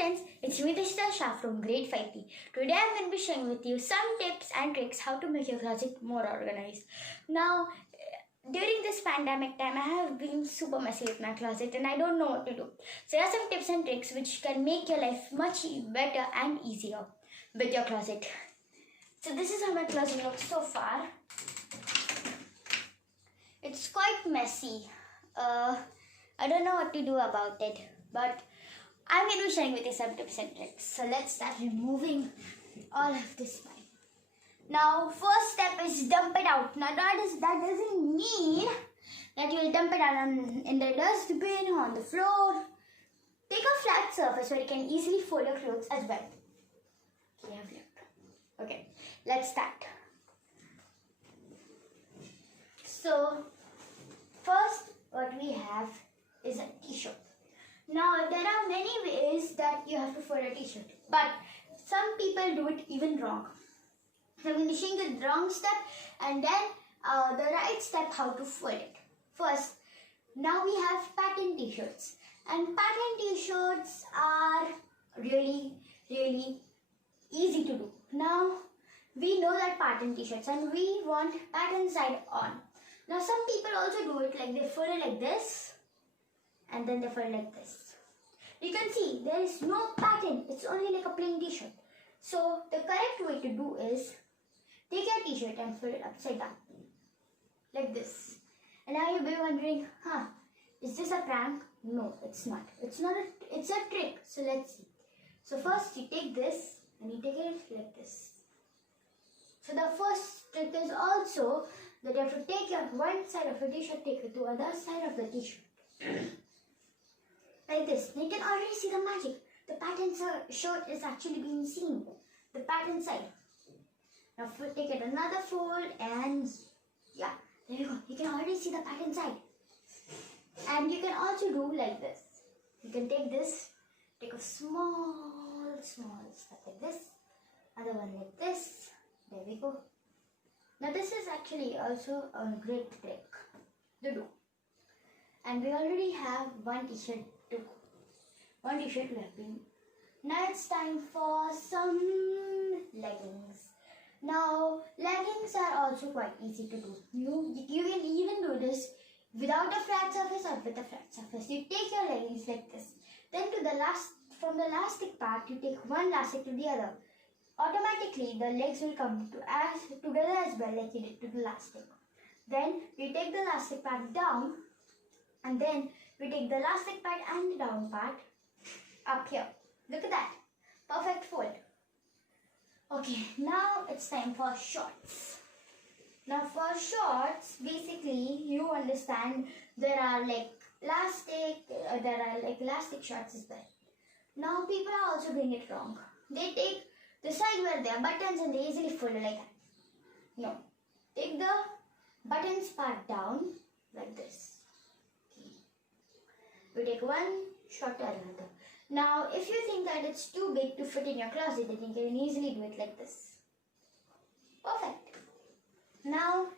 friends, it's me Dishita Shah from grade 5B. Today I'm going to be sharing with you some tips and tricks how to make your closet more organized. Now, during this pandemic time, I have been super messy with my closet and I don't know what to do. So here are some tips and tricks which can make your life much better and easier with your closet. So this is how my closet looks so far. It's quite messy. I don't know what to do about it, but I'm going to be sharing with you some tips and tricks. So let's start removing all of this pile. Now, first step is dump it out. Now that doesn't mean that you'll dump it out in the dustbin or on the floor. Take a flat surface where you can easily fold your clothes as well. Okay, let's start. So, first what we have is a t-shirt. Now, there are many ways that you have to fold a t-shirt, but some people do it even wrong. So, I'm going to show you the wrong step and then the right step how to fold it. First, now we have pattern t-shirts, and pattern t-shirts are really easy to do. Now, we know that pattern t-shirts and we want pattern side on. Now, some people also do it like they fold it like this and then they fold like this. You can see there is no pattern, it's only like a plain t-shirt. So, the correct way to do is take your t-shirt and fold it upside down like this. And now you'll be wondering, is this a prank? No, it's not. It's a trick. So, let's see. So, first you take this and you take it like this. So, the first trick is also that you have to take your one side of your t-shirt, take it to the other side of the t-shirt. Like this. You can already see the magic. The pattern shirt is actually being seen. The pattern side. Now take it another fold and yeah, there you go. You can already see the pattern side. And you can also do like this. You can take this, take a small step like this. Other one like this. There we go. Now this is actually also a great trick to do. And we already have one t-shirt to go. One t-shirt we have been. Now it's time for some leggings. Now leggings are also quite easy to do. You can even do this without a flat surface or with a flat surface. You take your leggings like this. Then from the elastic part you take one elastic to the other. Automatically the legs will come together as well like you did to the elastic. Then we take the elastic part down and then we take the elastic part and the down part up here. Look at that. Perfect fold. Okay, now it's time for shorts. Now for shorts, basically you understand there are like elastic shorts as well. Now people are also doing it wrong. They take the side where there are buttons and they easily fold it like that. No. Take the buttons part down like this. Okay. We take one short to another. Now, if you think that it's too big to fit in your closet, then you can easily do it like this. Perfect. Now,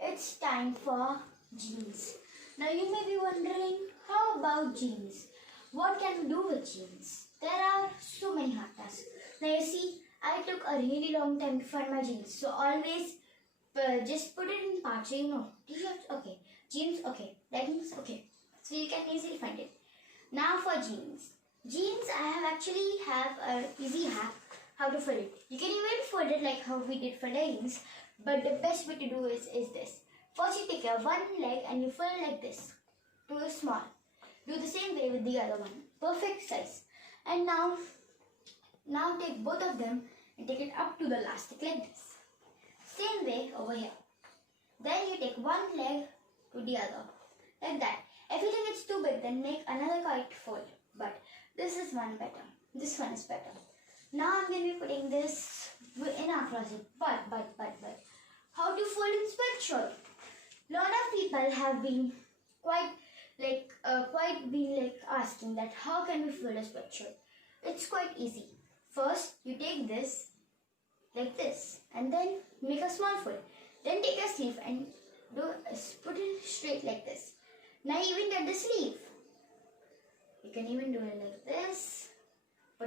it's time for jeans. Now, you may be wondering, how about jeans? What can we do with jeans? There are so many hard tasks. Now, you see, I took a really long time to find my jeans. So, always just put it in parts. So, you know, t-shirts, okay. Jeans, okay. Leggings, okay. So, you can easily find it. Now, for jeans. Jeans, I have an easy hack how to fold it. You can even fold it like how we did for leggings, but the best way to do is this. First, you take your one leg and you fold it like this to a small. Do the same way with the other one. Perfect size. And now take both of them and take it up to the elastic like this. Same way over here. Then you take one leg to the other like that. If you think it's too big, then make another kite fold. But this is one better. This one is better. Now I'm going to be putting this in our closet. But. How to fold in sweatshirt? Lot of people have been quite asking that how can we fold a sweatshirt? It's quite easy. First, you take this like this and then make a small fold. Then take a sleeve and put it straight like this. Now even get the sleeve. You can even do it like this.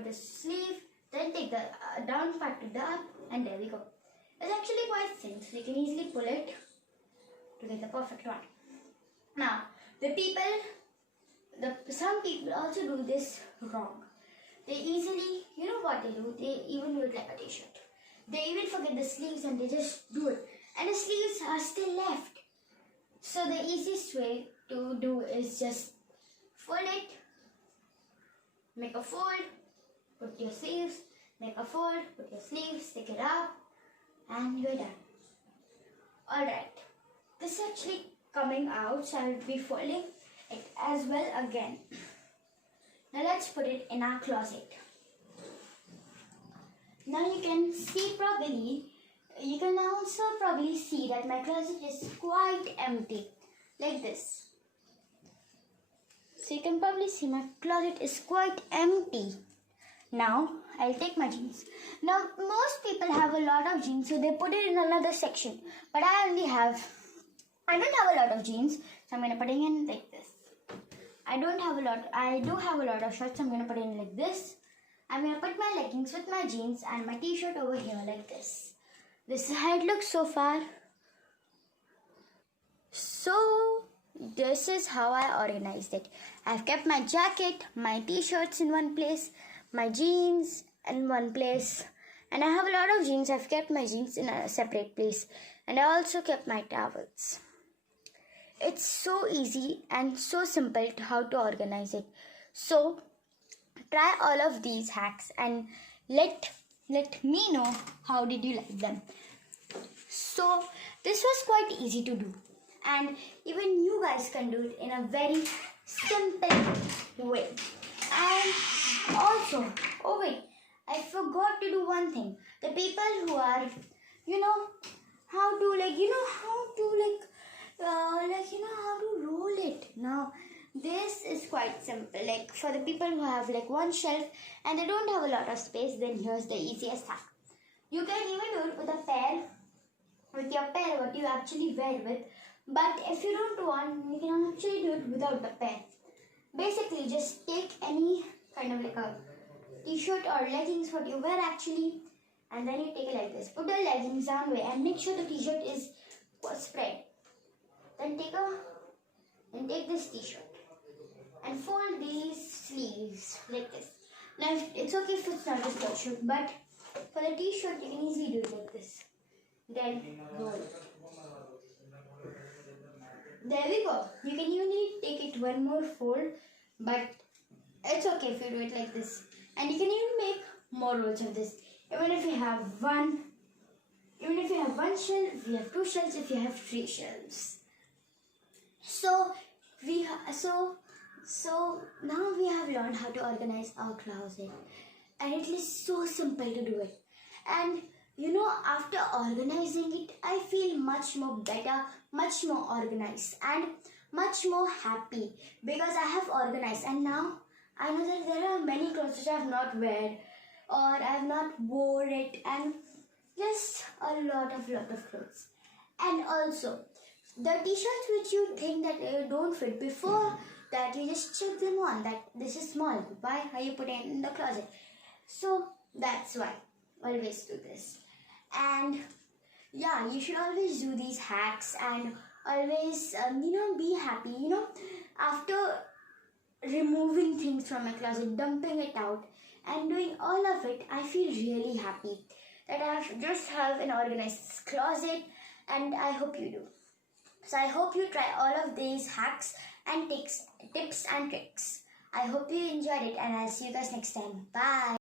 put a sleeve, then take the down part to the up, and there we go. It's actually quite thin, so you can easily pull it to get the perfect one. Now, some people also do this wrong. They easily, you know what they do? They even do it like a t-shirt. They even forget the sleeves and they just do it. And the sleeves are still left. So the easiest way to do is just fold it, make a fold, put your sleeves, make a fold, put your sleeves, stick it up, and you're done. Alright, this is actually coming out, so I will be folding it as well again. Now let's put it in our closet. Now you can also probably see that my closet is quite empty, like this. So you can probably see my closet is quite empty. Now I'll take my jeans. Now most people have a lot of jeans, so they put it in another section. But I don't have a lot of jeans, so I'm going to put it in like this. I do have a lot of shirts, so I'm going to put it in like this. I'm going to put my leggings with my jeans and my t-shirt over here like this. This is how it looks so far. So this is how I organized it. I've kept my jacket, my t-shirts in one place, my jeans in one place, and I have a lot of jeans. I've kept my jeans in a separate place, and I also kept my towels. It's so easy and so simple how to organize it. So try all of these hacks and let me know how did you like them. So this was quite easy to do, and even you guys can do it in a very simple way. And also, oh wait, I forgot to do one thing. The people who are, how to roll it. Now, this is quite simple. Like for the people who have like one shelf and they don't have a lot of space, then here's the easiest hack. You can even do it with your pair, what you actually wear with. But if you don't want, you can actually do it without the pair. Basically, just take any kind of like a t-shirt or leggings, what you wear actually, and then you take it like this. Put the leggings down way and make sure the t-shirt is spread. Then take this t-shirt and fold these sleeves like this. Now it's okay if it's not a sweatshirt, but for the t-shirt you can easily do it like this. Then roll it. There we go. You can even take it one more fold, but it's okay if you do it like this. And you can even make more rolls of this. Even if you have one shelf, if you have two shelves, if you have three shelves. So now we have learned how to organize our closet, and it is so simple to do it. And after organizing it, I feel much more better, much more organized, and much more happy because I have organized. And now I know that there are many clothes which I have not worn or I have not wore it, and just a lot of clothes. And also the t-shirts which you think that don't fit, before that you just check them on that this is small. Why are you putting it in the closet? So that's why always do this. And yeah, you should always do these hacks and always be happy. After removing things from my closet, dumping it out and doing all of it, I feel really happy that I just have an organized closet, and I hope you do. So I hope you try all of these hacks and tips and tricks. I hope you enjoyed it, and I'll see you guys next time. Bye.